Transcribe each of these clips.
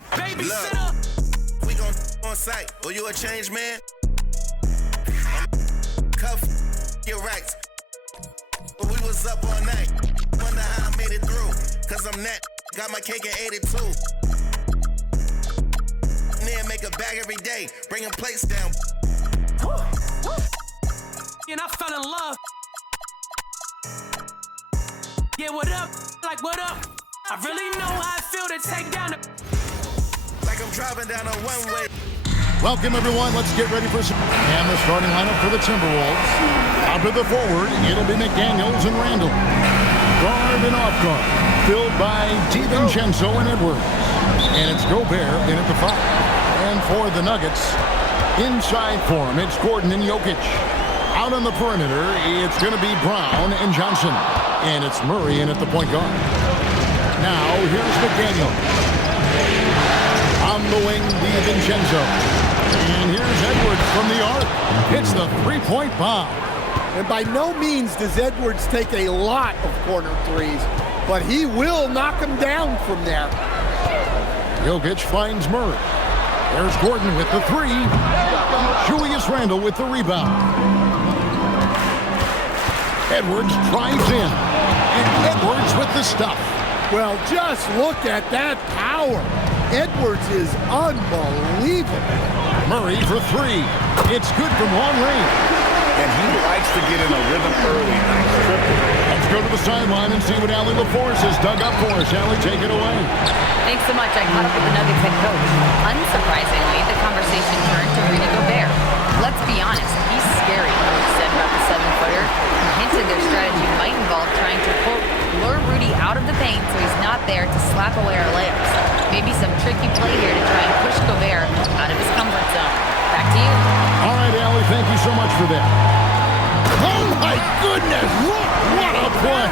Look, we gon' on site. Oh, you a change man? Cuff your rights. But we was up all night. Wonder how I made it through. Cause I'm that. Got my cake at 82. Then make a bag every day. Bringing plates down. And I fell in love. Yeah, what up? Like, what up? I really know how I feel to take down the... Like I'm driving down a one-way. Welcome, everyone. Let's get ready for some... And the starting lineup for the Timberwolves. Out to the forward, it'll be McDaniels and Randall. Guard and off guard, filled by DiVincenzo and Edwards. And it's Gobert in at the 5. And for the Nuggets, inside form, it's Gordon and Jokic. Out on the perimeter, it's going to be Brown and Johnson. And it's Murray in at the point guard. Now, here's McDaniel. On the wing, DiVincenzo. And here's Edwards from the arc. It's the three-point bomb. And by no means does Edwards take a lot of corner threes, but he will knock them down from there. Jokic finds Murray. There's Gordon with the 3. Julius Randle with the rebound. Edwards drives in. And Edwards with the stuff. Well, just look at that power. Edwards is unbelievable. Murray for 3. It's good from long range. And he likes to get in a rhythm early. Nice triple. Let's go to the sideline and see what Allie LaForce has dug up for us. Allie, take it away. Thanks so much. I caught up with the Nuggets head coach. Unsurprisingly, the conversation turned to Rudy Gobert. Let's be honest, he's scary, Coach said about the 7-footer. He hinted their strategy might involve trying to, quote, lure Rudy out of the paint so he's not there to slap away our layups. Maybe some tricky play here to try and push Gobert out of his comfort zone. Back to you. All right, Allie, thank you so much for that. Oh, my goodness! What a play!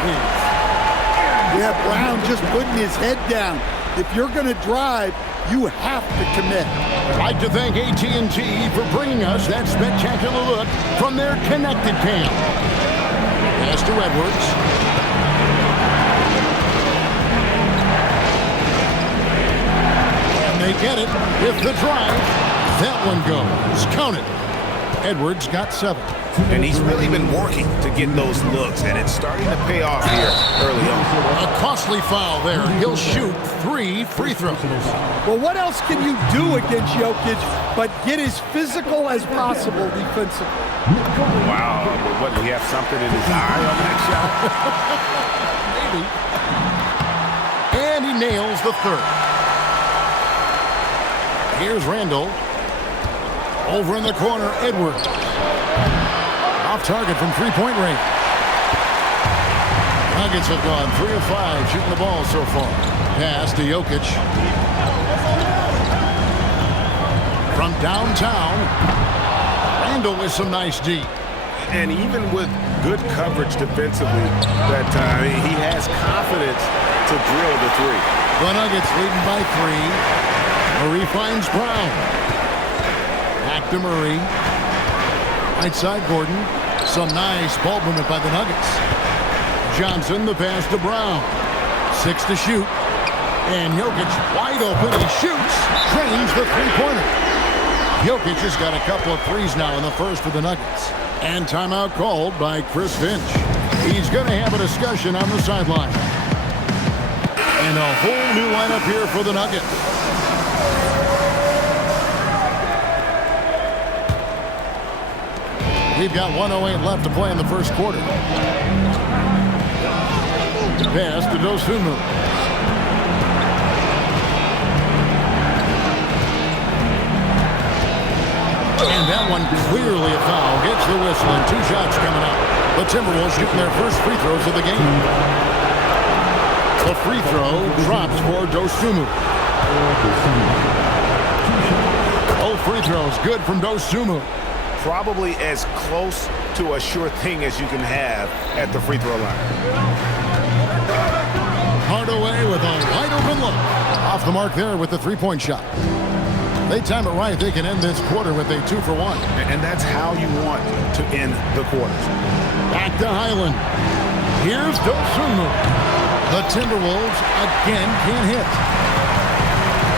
Yeah, Brown just putting his head down. If you're going to drive, you have to commit. I'd like to thank AT&T for bringing us that spectacular look from their connected cam. Pass to Edwards. And they get it with the drive. That one goes. Count it. Edwards got 7. And he's really been working to get those looks, and it's starting to pay off here early on. A costly foul there. He'll shoot 3 free throws. Well, what else can you do against Jokic but get as physical as possible defensively? Wow. What, do he have something in his eye on that shot? Maybe. And he nails the 3rd. Here's Randall. Over in the corner, Edwards. Off target from three-point range. Nuggets have gone 3 of 5 shooting the ball so far. Pass to Jokic. From downtown, Randall with some nice D. And even with good coverage defensively that time, he has confidence to drill the 3. The Nuggets leading by 3. Murray finds Brown. Back to Murray. Right side, Gordon. Some nice ball movement by the Nuggets. Johnson, the pass to Brown. 6 to shoot. And Jokic wide open. He shoots. Drains the three-pointer. Jokic has got a couple of threes now in the first for the Nuggets. And timeout called by Chris Finch. He's going to have a discussion on the sideline. And a whole new lineup here for the Nuggets. We've got 1:08 left to play in the first quarter. Pass to Dosunmu. And that one clearly a foul. Gets the whistle and 2 shots coming up. The Timberwolves shooting their first free throws of the game. The free throw drops for Dosunmu. Both free throws good from Dosunmu. Probably as close to a sure thing as you can have at the free throw line. Hardaway with a wide open look. Off the mark there with the three-point shot. They time it right, they can end this quarter with a 2-for-1. And that's how you want to end the quarters. Back to Highland. Here's Dosunmu. The Timberwolves again can't hit.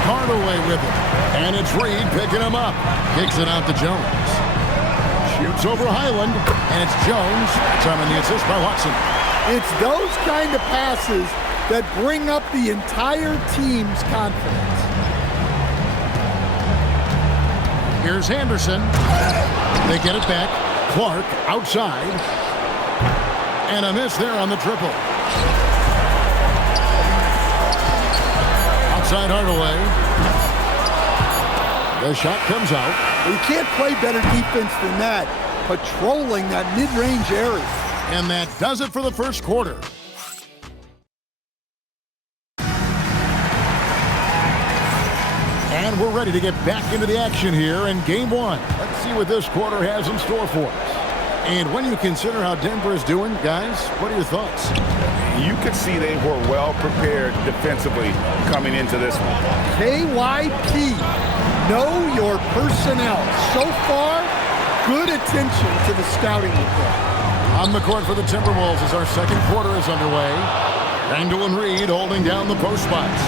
Hardaway with it. And it's Reed picking him up. Kicks it out to Jones. Shoots over Highland. And it's Jones. Time on the assist by Watson. It's those kind of passes that bring up the entire team's confidence. Here's Anderson. They get it back. Clark outside. And a miss there on the triple. Outside Hardaway. The shot comes out. You can't play better defense than that, patrolling that mid-range area. And that does it for the first quarter. And we're ready to get back into the action here in game one. Let's see what this quarter has in store for us. And when you consider how Denver is doing, guys, what are your thoughts? You could see they were well prepared defensively coming into this one. KYP, know your personnel. So far, good attention to the scouting report. On the court for the Timberwolves as our second quarter is underway. Randall and Reed holding down the post spots.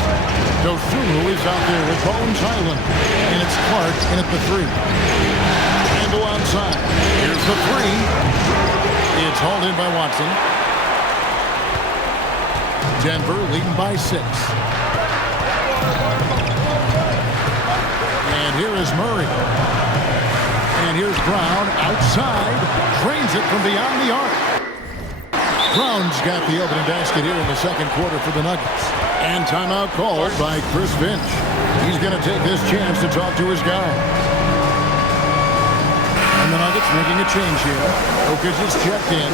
Dosunmu is out there with Bones Highland. And it's Clark in at the three. Randall outside. Here's the three. It's hauled in by Watson. Denver leading by 6. And here is Murray. And here's Brown outside. Trains it from beyond the arc. Brown's got the opening basket here in the second quarter for the Nuggets. And timeout called by Chris Finch. He's going to take this chance to talk to his guy. And the Nuggets making a change here. Jokic is checked in.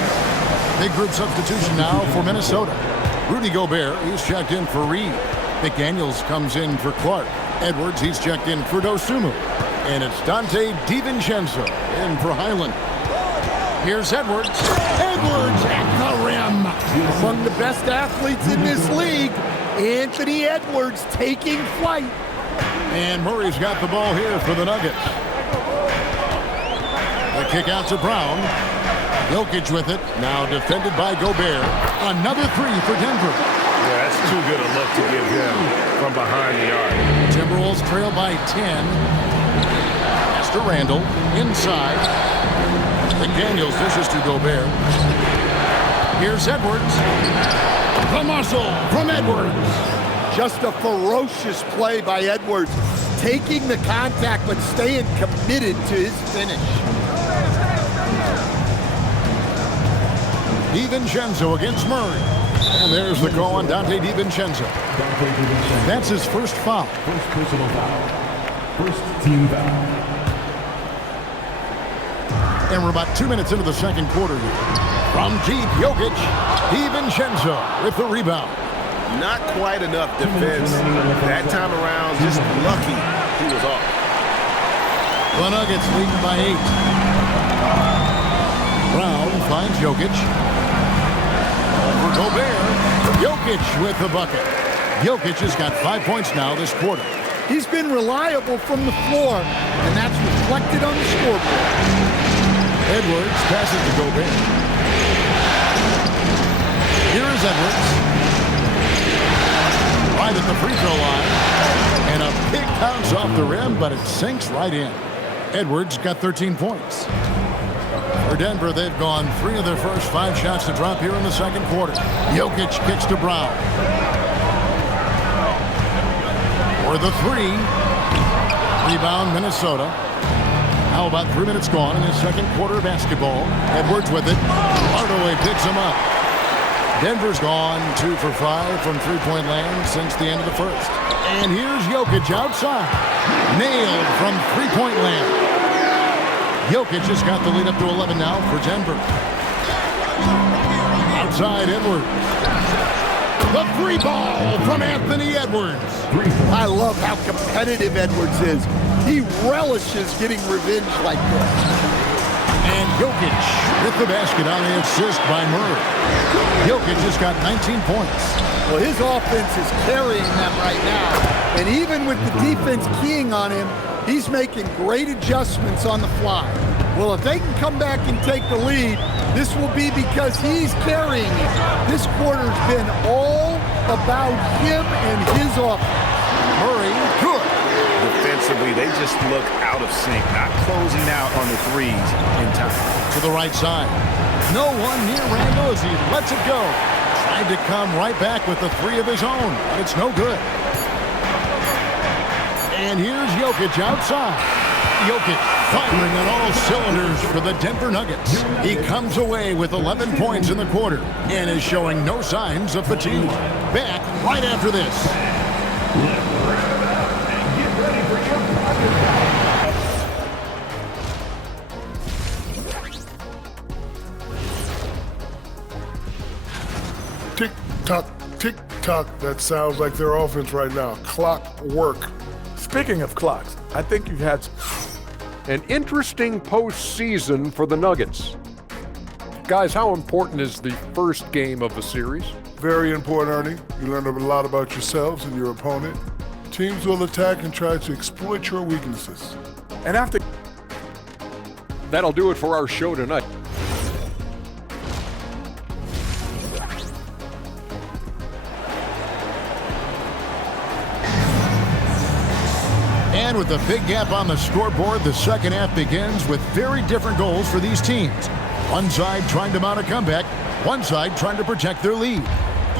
Big group substitution now for Minnesota. Rudy Gobert, he's checked in for Reed. McDaniels comes in for Clark. Edwards, he's checked in for Dosunmu. And it's Dante DiVincenzo in for Highland. Here's Edwards. Edwards at the rim. Among the best athletes in this league, Anthony Edwards taking flight. And Murray's got the ball here for the Nuggets. The kick out to Brown. Jokic with it. Now defended by Gobert. Another three for Denver. Yeah, that's too good a look to give him from behind the arc. Timberwolves trail by 10. As to Randall. Inside. McDaniels dishes to Gobert. Here's Edwards. The muscle from Edwards. Just a ferocious play by Edwards. Taking the contact but staying committed to his finish. DiVincenzo against Murray. And there's the call on Dante DiVincenzo. That's his first foul. First personal foul. First team foul. And we're about 2 minutes into the second quarter here. From deep, Jokic. DiVincenzo with the rebound. Not quite enough defense. That time around, just lucky he was off. The Nuggets leading by 8. Brown finds Jokic. Over Gobert. Jokic with the bucket. Jokic has got 5 points now this quarter. He's been reliable from the floor, and that's reflected on the scoreboard. Edwards passes to Gobert. Here is Edwards. Right at the free throw line. And a big bounce off the rim, but it sinks right in. Edwards got 13 points. For Denver, they've gone 3 of their first 5 shots to drop here in the second quarter. Jokic kicks to Brown. For the 3. Rebound, Minnesota. Now about 3 minutes gone in his second quarter of basketball. Edwards with it. Hardaway picks him up. Denver's gone 2 for 5 from three-point land since the end of the first. And here's Jokic outside. Nailed from three-point land. Jokic has got the lead up to 11 now for Denver. Outside Edwards. The free ball from Anthony Edwards. I love how competitive Edwards is. He relishes getting revenge like this. And Jokic with the basket on the assist by Murray. Jokic has got 19 points. Well, his offense is carrying them right now. And even with the defense keying on him, he's making great adjustments on the fly. Well, if they can come back and take the lead, this will be because he's carrying it. This quarter's been all about him and his offense. Murray, good. defensively, they just look out of sync, not closing out on the threes in time. To the right side. No one near Randall as he lets it go. Tried to come right back with the three of his own, but it's no good. And here's Jokic outside. Jokic firing on all cylinders for the Denver Nuggets. He comes away with 11 points in the quarter and is showing no signs of fatigue. Back right after this. Tick-tock, tick-tock. That sounds like their offense right now. Clockwork. Speaking of clocks, I think you've had an interesting postseason for the Nuggets. Guys, how important is the first game of the series? Very important, Ernie. You learn a lot about yourselves and your opponent. Teams will attack and try to exploit your weaknesses. And after that'll do it for our show tonight. And with a big gap on the scoreboard, the second half begins with very different goals for these teams. One side trying to mount a comeback, one side trying to protect their lead.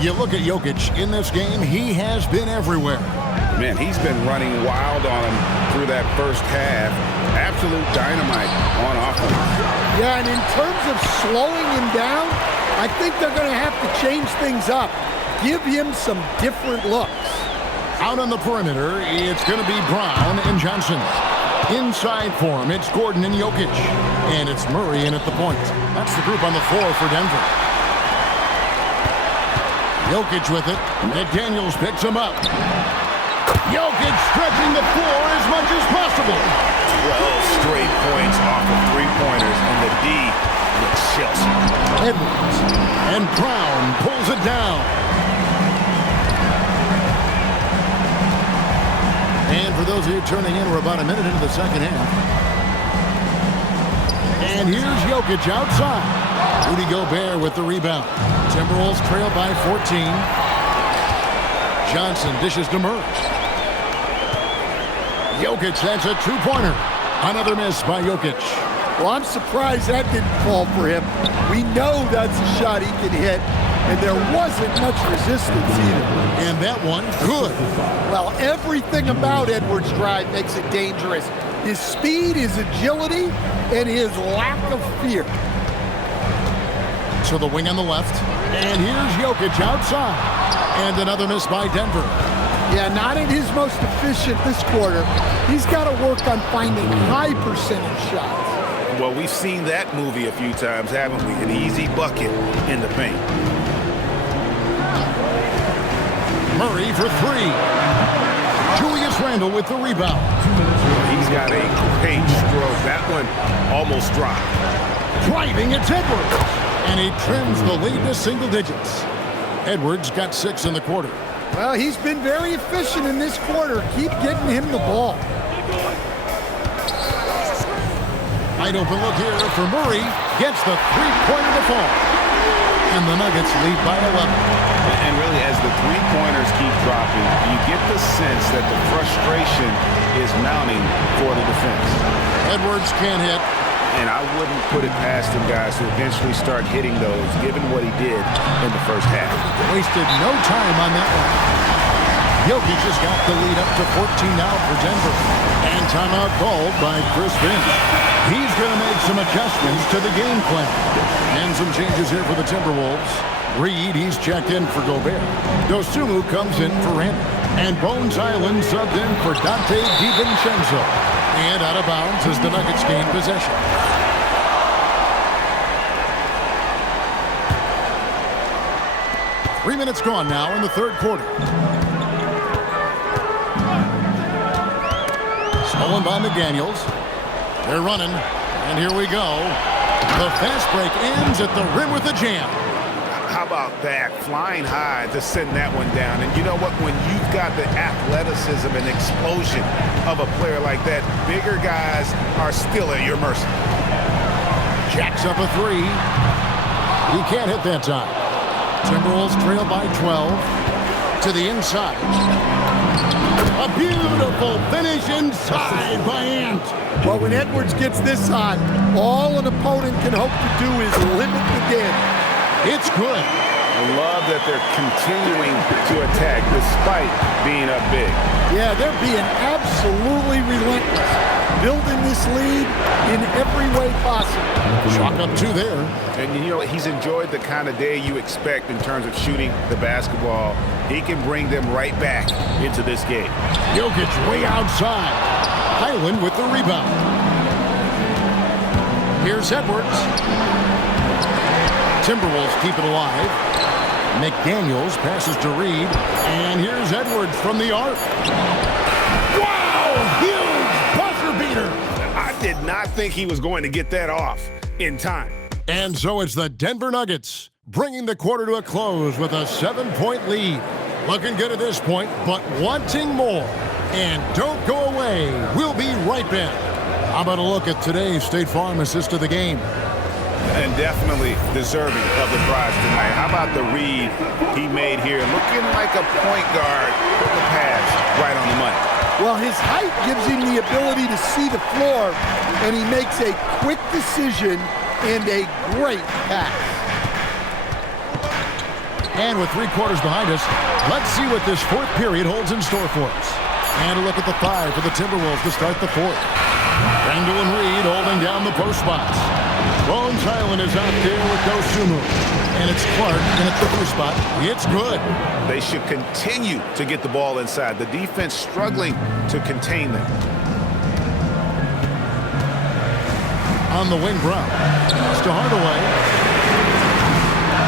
You look at Jokic in this game, he has been everywhere. Man, he's been running wild on him through that first half. Absolute dynamite on offense. Yeah, and in terms of slowing him down, I think they're going to have to change things up. Give him some different looks. Out on the perimeter, it's going to be Brown and Johnson. Inside for him, it's Gordon and Jokic. And it's Murray in at the point. That's the group on the floor for Denver. Jokic with it. McDaniels picks him up. Jokic stretching the floor as much as possible. 12 straight points off of three-pointers, and the D looks Chelsea. Edwards. And Brown pulls it down. And for those of you turning in, we're about a minute into the second half. And here's Jokic outside. Rudy Gobert with the rebound. Timberwolves trail by 14. Johnson dishes to Murray. Jokic, that's a two-pointer. Another miss by Jokic. Well, I'm surprised that didn't fall for him. We know that's a shot he can hit, and there wasn't much resistance either. And that one, good. Well, everything about Edwards' drive makes it dangerous. His speed, his agility, and his lack of fear. To the wing on the left. And here's Jokic outside. And another miss by Denver. Yeah, not at his most efficient this quarter. He's got to work on finding high percentage shots. Well, we've seen that movie a few times, haven't we? An easy bucket in the paint. Murray for three. Julius Randle with the rebound. He's got a great stroke. That one almost dropped. Driving, it's Edwards. And he trims the lead to single digits. Edwards got 6 in the quarter. Well, he's been very efficient in this quarter. Keep getting him the ball. Wide open look here for Murray. Gets the three-pointer to fall. And the Nuggets lead by 11. And really, as the three-pointers keep dropping, you get the sense that the frustration is mounting for the defense. Edwards can't hit. And I wouldn't put it past him, guys, to eventually start hitting those, given what he did in the first half. Wasted no time on that one. Jokic has got the lead up to 14 now for Denver. And timeout called by Chris Finch. He's going to make some adjustments to the game plan. And some changes here for the Timberwolves. Reed, he's checked in for Gobert. Dosunmu comes in for Randle. And Bones Island subbed in for Dante DiVincenzo. And out of bounds as the Nuggets gain possession. Three minutes gone now in the third quarter. Stolen by McDaniels. They're running, and here we go. The fast break ends at the rim with a jam. How about that? Flying high to send that one down. And you know what? When you've got the athleticism and explosion of a player like that, bigger guys are still at your mercy. Jacks up a three. He can't hit that time. Timberwolves trail by 12 to the inside. A beautiful Beautiful finish inside by Ant. Well, when Edwards gets this hot, all an opponent can hope to do is limit the damage. It's good. I love that they're continuing to attack despite being up big. Yeah, they're being absolutely relentless, building this lead in every way possible. Chalk up 2 there. And, you know, he's enjoyed the kind of day you expect in terms of shooting the basketball. He can bring them right back into this game. Jokic way outside. Highland with the rebound. Here's Edwards. Timberwolves keep it alive. McDaniels passes to Reed. And here's Edwards from the arc. Wow! Huge buzzer beater! I did not think he was going to get that off in time. And so it's the Denver Nuggets bringing the quarter to a close with a 7-point lead. Looking good at this point, but wanting more. And don't go away. We'll be right back. How about a look at today's State Farm assist of the game? And definitely deserving of the prize tonight. How about the read he made here? Looking like a point guard. Put the pass right on the money. Well, his height gives him the ability to see the floor, and he makes a quick decision and a great pass. And with 3 quarters behind us, let's see what this 4th period holds in store for us. And a look at the 5 for the Timberwolves to start the 4th. Randall and Reed holding down the post spots. Bones Highland is out there with Dosunmu. And it's Clark in at the 3 spot. It's good. They should continue to get the ball inside. The defense struggling to contain them. On the wing, Brown. It's to Hardaway.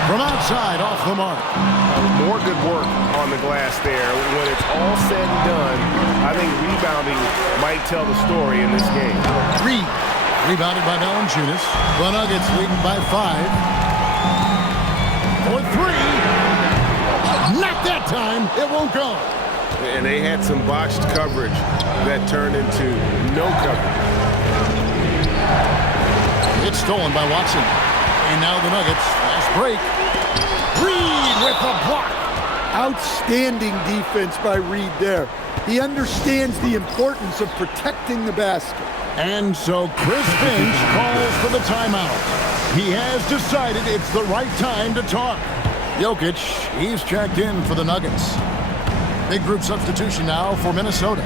From outside, off the mark. More good work on the glass there. When it's all said and done, I think rebounding might tell the story in this game. Reed, rebounded by Valanciunas. The Nuggets leading by 5. For 3. Not that time. It won't go. And they had some botched coverage that turned into no coverage. It's stolen by Watson. And now the Nuggets, fast break. Reed with the block. Outstanding defense by Reed there. He understands the importance of protecting the basket. And so Chris Finch calls for the timeout. He has decided it's the right time to talk. Jokic, he's checked in for the Nuggets. Big group substitution now for Minnesota.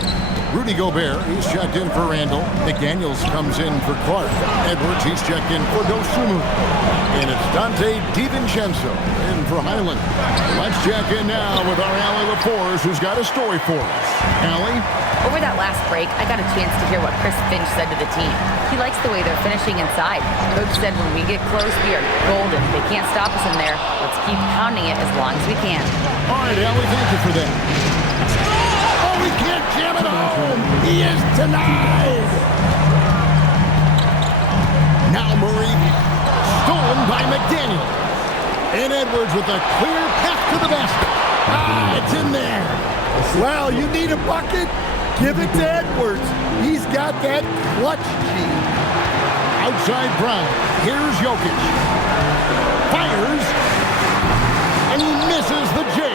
Rudy Gobert, he's checked in for Randall. McDaniels comes in for Clark. Edwards, he's checked in for Dosunmu. And it's Dante DiVincenzo in for Highland. Let's check in now with our Allie LaForce, who's got a story for us. Allie? Over that last break, I got a chance to hear what Chris Finch said to the team. He likes the way they're finishing inside. Coach said when we get close, we are golden. They can't stop us in there. Let's keep pounding it as long as we can. All right, Allie, thank you for that. Oh, he can't jam it home. He is denied. Now Murray, stolen by McDaniel. And Edwards with a clear path to the basket. It's in there. Well, you need a bucket? Give it to Edwards. He's got that clutch gene. Outside Brown. Here's Jokic. Fires. And he misses the J.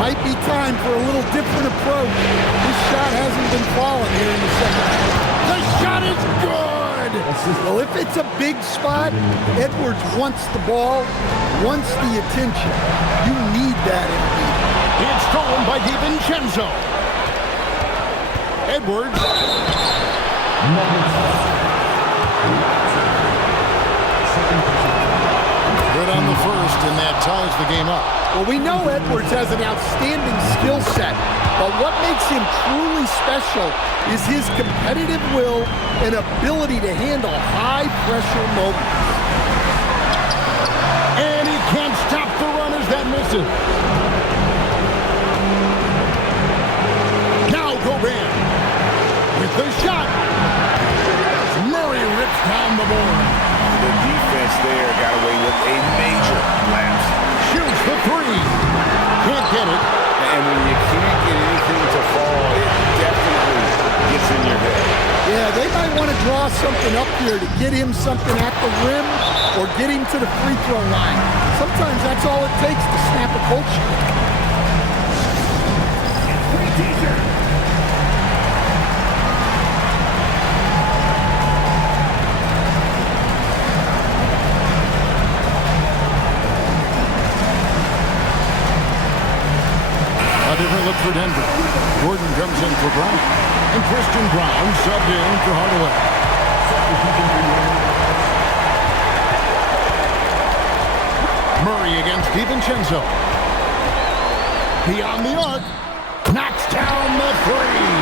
Might be time for a little different approach. This shot hasn't been falling here in the second half. The shot is good. Well, if it's a big spot, Edwards wants the ball, wants the attention. You need that in a lead. It's stolen by DiVincenzo. Edwards. Good on the first, and that ties the game up. Well, we know Edwards has an outstanding skill set, but what makes him truly special is his competitive will and ability to handle high-pressure moments. And he can't stop the run as that misses. Now Gobert with the shot. Murray rips down the board. The defense there got away with a major lapse. Shoots the 3. Can't get it. And when you can't get anything to fall, it definitely gets in your head. Yeah, they might want to draw something up here to get him something at the rim or get him to the free throw line. Sometimes that's all it takes to snap a coach. Gordon comes in for Brown. And Christian Brown subbed in for Hardaway. Murray against DiVincenzo. Beyond the arc. Knocks down the three.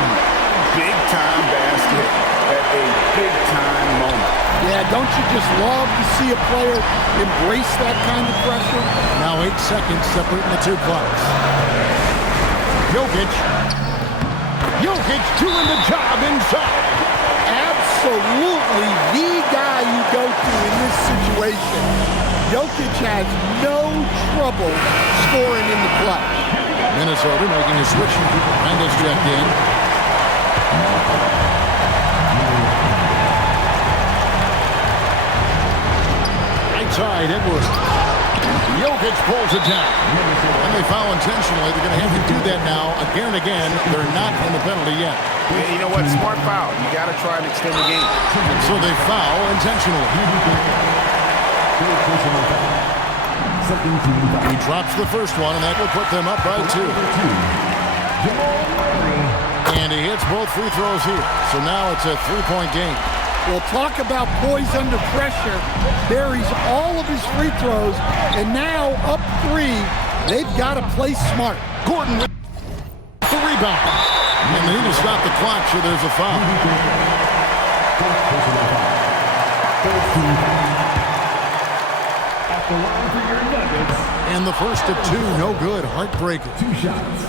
Big-time basket at a big-time moment. Yeah, don't you just love to see a player embrace that kind of pressure? Now 8 seconds separating the two clocks. Jokic doing the job inside. Absolutely the guy you go to in this situation. Jokic has no trouble scoring in the clutch. Minnesota making a switch. Randall's checked in. Right side, Edwards. Jokic pulls it down. And they foul intentionally. They're going to have to do that now again and again. They're not in the penalty yet. Yeah, you know what? Smart foul. You got to try and extend the game. So they foul intentionally. He drops the first one, and that will put them up by 2. And he hits both free throws here. So now it's a 3-point game. Well, talk about poise under pressure. Buries all of his free throws, and now up 3. They've got to play smart. Gordon with the rebound. And they need to stop the clock, so there's a foul. And the first of 2, no good. Heartbreaker. 2 shots.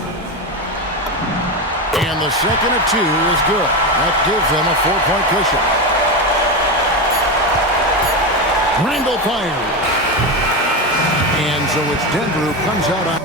And the second of 2 is good. That gives them a 4-point cushion. Randall fires. And so it's Denver who comes out on...